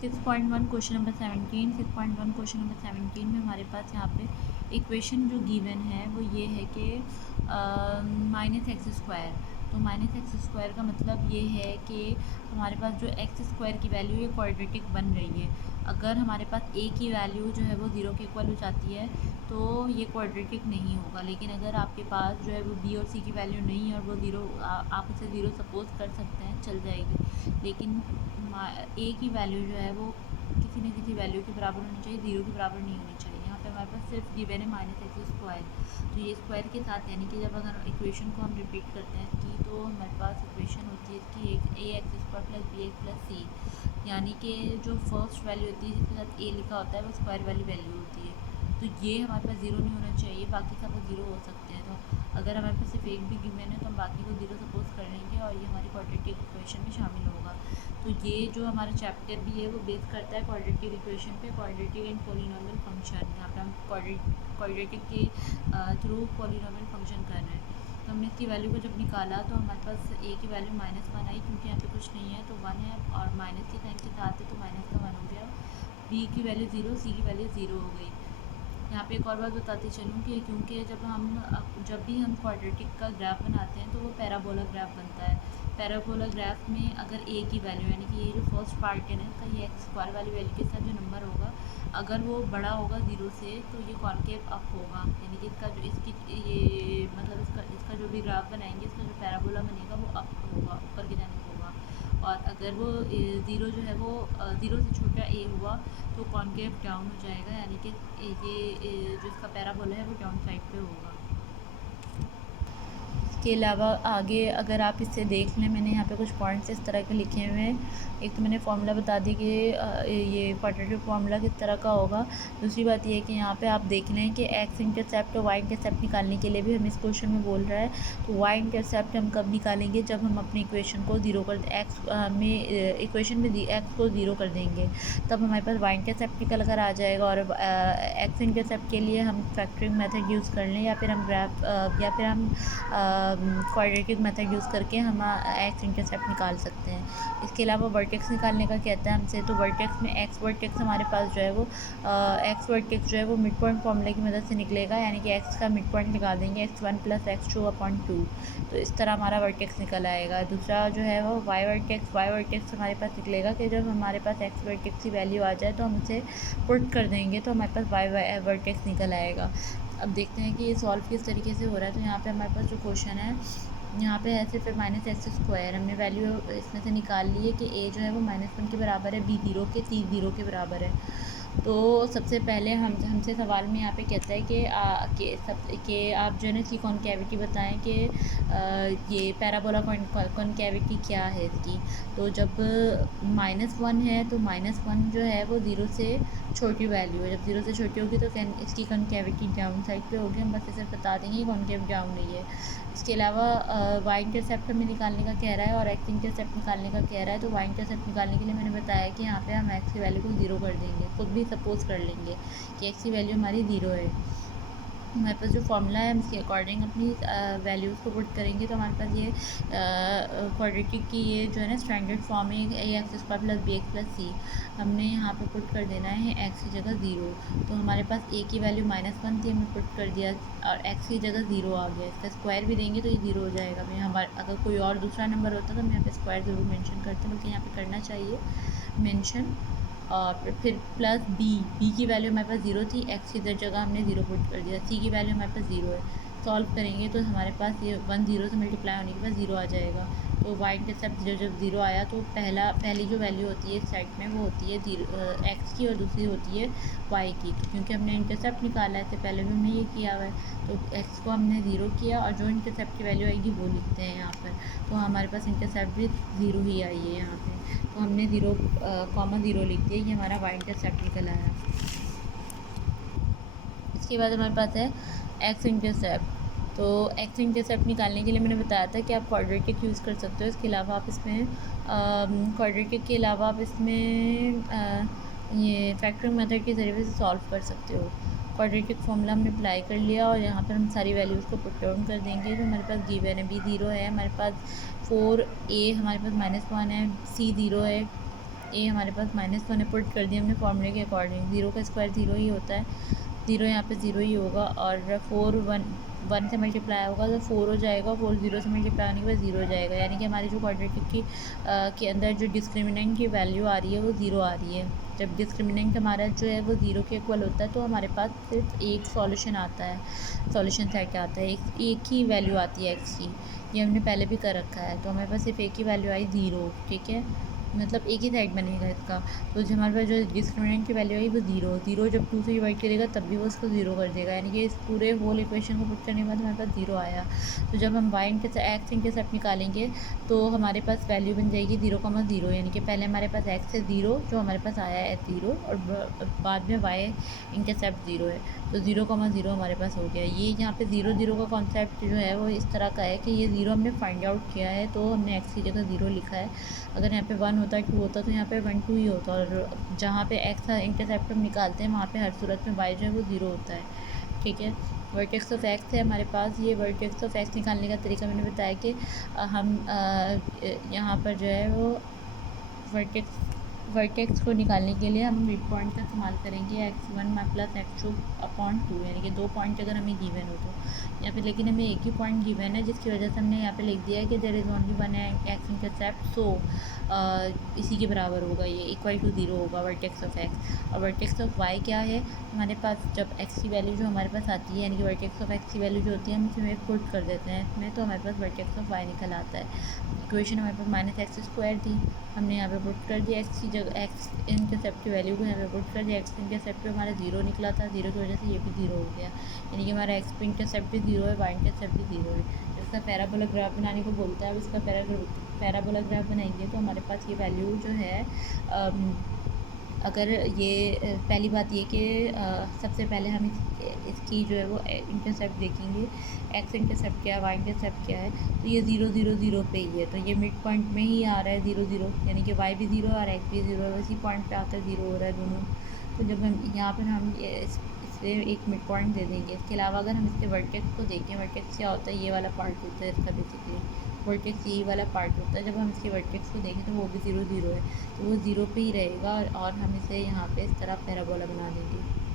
6.1 question number 17। 6.1 question number 17 में हमारे पास यहाँ पे इक्वेशन जो गिवन है वो ये है कि माइनस एक्स स्क्वायर। तो माइनस एक्स स्क्वायर का मतलब ये है कि हमारे पास जो एक्स स्क्वायर की वैल्यू है क्वाड्रेटिक बन रही है। अगर हमारे पास ए की वैल्यू जो है वो 0 के इक्वल हो जाती है तो ये क्वाड्रेटिक नहीं होगा। लेकिन अगर आपके पास जो है वो बी और सी की वैल्यू नहीं है और वो ज़ीरो, आप उसे ज़ीरो सपोज कर सकते हैं, चल जाएगी। लेकिन ए की वैल्यू जो है वो किसी न किसी वैल्यू के बराबर होनी चाहिए, 0 के बराबर नहीं होनी चाहिए। यहाँ पे हमारे पास सिर्फ गिवन है माइनस एक्स स्क्वायर। तो ये स्क्वायर के साथ यानी कि जब अगर इक्वेशन को हम रिपीट करते हैं इसकी, तो हमारे पास इक्वेशन होती है इसकी A X square plus B X plus C. यानी कि जो फर्स्ट वैल्यू होती है जिसके साथ ए लिखा होता है वो स्क्वायर वाली वैल्यू होती है। तो ये हमारे पास 0 नहीं होना चाहिए, बाकी सब 0 हो सकते हैं। तो अगर हमारे पास सिर्फ एक भी गिवन है तो हम बाकी को 0 सपोज कर लेंगे और ये हमारी क्वाड्रेटिक इक्वेशन में शामिल होगा। तो ये जो हमारा चैप्टर भी है वो बेस करता है क्वाड्रेटिक इक्वेशन पे, क्वाड्रेटिक एंड पॉलिनॉमियल फंक्शन। यहाँ पे हम क्वाड्रेटिक के थ्रू पॉलिनॉमियल फंक्शन कर रहे हैं। तो हमने इसकी वैल्यू को जब निकाला तो हमारे पास ए की वैल्यू -1 आई, क्योंकि यहाँ पे कुछ नहीं है तो 1 है, और माइनस की साइन के साथ है तो माइनस का 1 हो गया। बी की वैल्यू 0, सी की वैल्यू 0 हो गई। यहाँ पे एक और बात बताती चलूँ कि क्योंकि जब भी हम क्वाड्रेटिक का ग्राफ बनाते हैं तो वो पैराबोला ग्राफ बनता है। पैराबोला ग्राफ में अगर ए की वैल्यू यानी कि ये जो फर्स्ट पार्ट है ना इसका, ये एक्स स्क्वायर वाली वैल्यू के साथ जो नंबर होगा अगर वो बड़ा होगा 0 से तो ये कॉन्केव अप होगा। यानी कि इसका जो इसकी ये मतलब इसका जो भी ग्राफ बनाएंगे इसका जो पैराबोला बनेगा वो अप होगा, ऊपर की जाने होगा। और अगर वो 0 जो है वो 0 से छोटा ए हुआ तो कॉन्केव डाउन हो जाएगा, यानी कि ये जो इसका पैराबोला है वो डाउन साइड पे होगा। इसके अलावा आगे अगर आप इससे देख लें, मैंने यहाँ पे कुछ पॉइंट्स इस तरह के लिखे हुए हैं। एक तो मैंने फार्मूला बता दी कि ये क्वाड्रेटिक फार्मूला किस तरह का होगा। दूसरी बात ये है कि यहाँ पे आप देख लें कि एक्स इंटरसेप्ट और वाई इंटरसेप्ट निकालने के लिए भी हमें इस क्वेश्चन में बोल रहा है। तो वाई इंटरसेप्ट हम कब निकालेंगे, जब हम अपनी इक्वेशन को 0 कर इक्वेशन में एक्स को 0 कर देंगे, तब हमारे पास वाई इंटरसेप्ट निकल कर आ जाएगा। और एक्स इंटरसेप्ट के लिए हम फैक्टरिंग मेथड यूज़ कर लें या फिर हम क्वाड्रेटिक मेथड यूज़ करके हम एक्स इंटरसेप्ट निकाल सकते हैं। इसके अलावा वर्टेक्स निकालने का कहता है हमसे। तो वर्टेक्स में एक्स वर्टेक्स हमारे पास जो है वो एक्स वर्टेक्स जो है वो मिड पॉइंट फॉर्मूले की मदद से निकलेगा, यानी कि एक्स का मिड पॉइंट निकाल देंगे x1 + x2/2। तो इस तरह हमारा वर्टेक्स निकल आएगा। दूसरा जो है वो वाई वर्टेक्स हमारे पास निकलेगा कि जब हमारे पास एक्स वर्टेक्स की वैल्यू आ जाए तो हम उसे पुट कर देंगे तो हमारे पास वाई वर्टेक्स निकल आएगा। अब देखते हैं कि ये सॉल्व किस तरीके से हो रहा है। तो यहाँ पे हमारे पास जो क्वेश्चन है यहाँ पे है सिर्फ माइनस एक्स स्क्वायर। हमने वैल्यू इसमें से निकाल ली है कि ए जो है वो -1 के बराबर है, बी 0 के, सी 0 के बराबर है। तो सबसे पहले हमसे सवाल में यहाँ पे कहता है कि आप जो है ना इसकी कॉन्केविटी बताएं कि ये पैराबोला कॉन्केविटी क्या है इसकी। तो जब -1 है तो -1 जो है वो 0 से छोटी वैल्यू है। जब 0 से छोटी होगी तो इसकी कॉन्केविटी डाउन साइड पे होगी। हम बस इसे बता देंगे कॉन्केव डाउन नहीं है। इसके अलावा वाई इंटरसेप्ट हमें निकालने का कह रहा है और एक्स इंटरसेप्ट निकालने का कह रहा है। तो वाई इंटरसेप्ट निकालने के लिए मैंने बताया कि यहाँ पे हम एक्स की वैल्यू को 0 कर देंगे, खुद भी सपोज कर लेंगे कि एक्स की वैल्यू हमारी 0 है। हमारे पास जो फॉर्मूला है हम इसके अकॉर्डिंग अपनी वैल्यूज़ को पुट करेंगे तो हमारे पास ये क्वाड्रेटिक की ये जो है ना स्टैंडर्ड फॉर्म है a² + bx+c। हमने यहाँ पे पुट कर देना है x की जगह 0। तो हमारे पास a की वैल्यू -1 थी, हमने पुट कर दिया और x की जगह 0 आ गया। इसका स्क्वायर भी देंगे तो ये 0 हो जाएगा। मैं हमारे अगर कोई और दूसरा नंबर होता तो हम यहाँ पे स्क्वायर ज़रूर मेंशन करते, बल्कि यहाँ पे करना चाहिए मेंशन। और फिर प्लस बी की वैल्यू हमारे पास 0 थी, एक्स की जगह हमने 0 पुट कर दिया। सी की वैल्यू हमारे पास 0 है। सॉल्व करेंगे तो हमारे पास ये 1 0 से मल्टीप्लाई होने के बाद 0 आ जाएगा। तो वाई इंटरसेप्ट जब 0 आया तो पहली जो वैल्यू होती है इस साइड में वो होती है एक्स की और दूसरी होती है वाई की। क्योंकि हमने इंटरसेप्ट निकाला है, इससे पहले भी हमने ये किया हुआ है। तो एक्स को हमने 0 किया और जो इंटरसेप्ट की वैल्यू आएगी वो लिखते हैं यहाँ पर। तो हमारे पास इंटरसेप्ट भी 0 ही आई है यहाँ पे। तो हमने 0,0 लिख दिया, ये हमारा वाई इंटरसेप्ट निकल आया। इसके बाद हमारे पास है एक्स इंटरसेप्ट। तो एक्स इंटरसेप्ट निकालने के लिए मैंने बताया था कि आप क्वाड्रेटिक यूज़ कर सकते हो। इसके अलावा आप इसमें क्वाड्रेटिक के अलावा आप इसमें ये फैक्टरिंग मेथड के ज़रिए से सॉल्व कर सकते हो। क्वाड्रेटिक फार्मूला हमने अप्लाई कर लिया और यहाँ पर हम सारी वैल्यूज़ को पुट डाउन कर देंगे। तो हमारे पास गिवन है b 0 है, हमारे पास 4a हमारे पास -1 है, c 0 है, ए हमारे पास -1 ने पुट कर दिया हमने फॉर्मूले के अकॉर्डिंग। 0 का स्क्वायर 0 ही होता है, 0 यहाँ पे 0 ही होगा, और 4 1 से मल्टीप्लाई होगा तो 4 हो जाएगा, 4 0 से मल्टीप्लाई होने के बाद 0 हो जाएगा। यानी कि हमारी जो क्वाड्रेटिक की के अंदर जो डिस्क्रिमिनेंट की वैल्यू आ रही है वो 0 आ रही है। जब डिस्क्रिमिनेंट हमारा जो है वो 0 के इक्वल होता है तो हमारे पास सिर्फ एक सॉल्यूशन आता है, सॉल्यूशन सेट आता है, एक ही वैल्यू आती है एक्स की। ये हमने पहले भी कर रखा है, तो हमारे पास सिर्फ एक ही वैल्यू आई 0, ठीक है, मतलब एक ही साइड बनेगा इसका। तो जो हमारे पास जो डिस्क्रिमिनेंट की वैल्यू आई वो 0 जब 2 से डिवाइड करेगा तब भी वो उसको 0 कर देगा, यानी कि इस पूरे होल इक्वेशन को पुट करने के बाद हमारे पास 0 आया। तो जब हम एक्स इंटरसेप्ट निकालेंगे तो हमारे पास वैल्यू बन जाएगी 0,0, यानी कि पहले हमारे पास एक्स है 0 जो हमारे पास आया है 0, और बाद में वाई इंटरसेप्ट 0 है, तो 0,0 हमारे पास हो गया। ये यहाँ पे 0 का कॉन्सेप्ट जो है वो इस तरह का है कि ये 0 हमने फाइंड आउट किया है तो हमने एक्स की जगह 0 लिखा है। अगर यहाँ पे 1 होता 2 होता तो यहाँ पे 1 2 ही होता, और जहाँ पे एक्स इंटरसेप्ट हम निकालते हैं वहाँ पे हर सूरत में वाई जो है वो 0 होता है, ठीक है। वर्टेक्स ऑफ एक्स है हमारे पास। ये वर्टेक्स ऑफ एक्स निकालने का तरीका मैंने बताया कि हम यहाँ पर जो है वो वर्टेक्स को निकालने के लिए हम मिड पॉइंट का इस्तेमाल करेंगे, x1 प्लस x2 अपॉन 2, यानी कि 2 पॉइंट अगर हमें गिवन हो तो यहाँ पे, लेकिन हमें एक ही पॉइंट गिवन है जिसकी वजह से हमने यहाँ पे लिख दिया है कि there is only one X intercept, so इसी के बराबर होगा, ये इक्वल टू 0 होगा वर्टेक्स ऑफ एक्स। और वर्टेक्स ऑफ वाई क्या है हमारे पास, जब एक्स की वैल्यू जो हमारे पास आती है, यानी कि वर्टेक्स ऑफ एक्स की वैल्यू जो होती है हम इसमें पुट कर देते हैं इसमें, तो हमारे पास वर्टेक्स ऑफ वाई निकल आता है। इक्वेशन हमारे पास -x² थी, हमने यहाँ पे पुट कर दिया एक्स की जगह, एक्स इंटरसेप्ट की वैल्यू को यहाँ पे पुट कर दिया। एक्स इंटरसेप्ट पे हमारा 0 निकला था, 0 की वजह से ये भी 0 हो गया, यानी कि हमारा एक्स इंटरसेप्ट भी 0 है, वाई इंटरसेप्ट भी 0 है। इसका पैराबोला ग्राफ बनाने को बोलता है। अब इसका पैराबोला ग्राफ बनाएंगे तो हमारे पास ये वैल्यू जो है अगर ये पहली बात ये कि सबसे पहले हम इसकी जो है वो इंटरसेप्ट देखेंगे, एक्स इंटरसेप्ट क्या है, वाई इंटरसेप्ट क्या है, तो ये 0 0 0 पे ही है, तो ये मिड पॉइंट में ही आ रहा है 0 0, यानी कि वाई भी 0 और एक्स भी 0 है, इसी पॉइंट पे आकर 0 हो रहा है दोनों। तो जब हम यहाँ पर हम इससे एक मिड पॉइंट दे देंगे। इसके अलावा अगर हम इसके वर्टेक्स को देखें, वर्टेक्स क्या होता है, ये वाला पार्ट होता है इसका, बेसिकली वर्टेक्स यही वाला पार्ट होता है। जब हम इसके वर्टेक्स को देखें तो वो भी 0 0 है, तो वो 0 पे ही रहेगा, और हम इसे यहाँ पे इस तरह पैराबोला बना देंगे।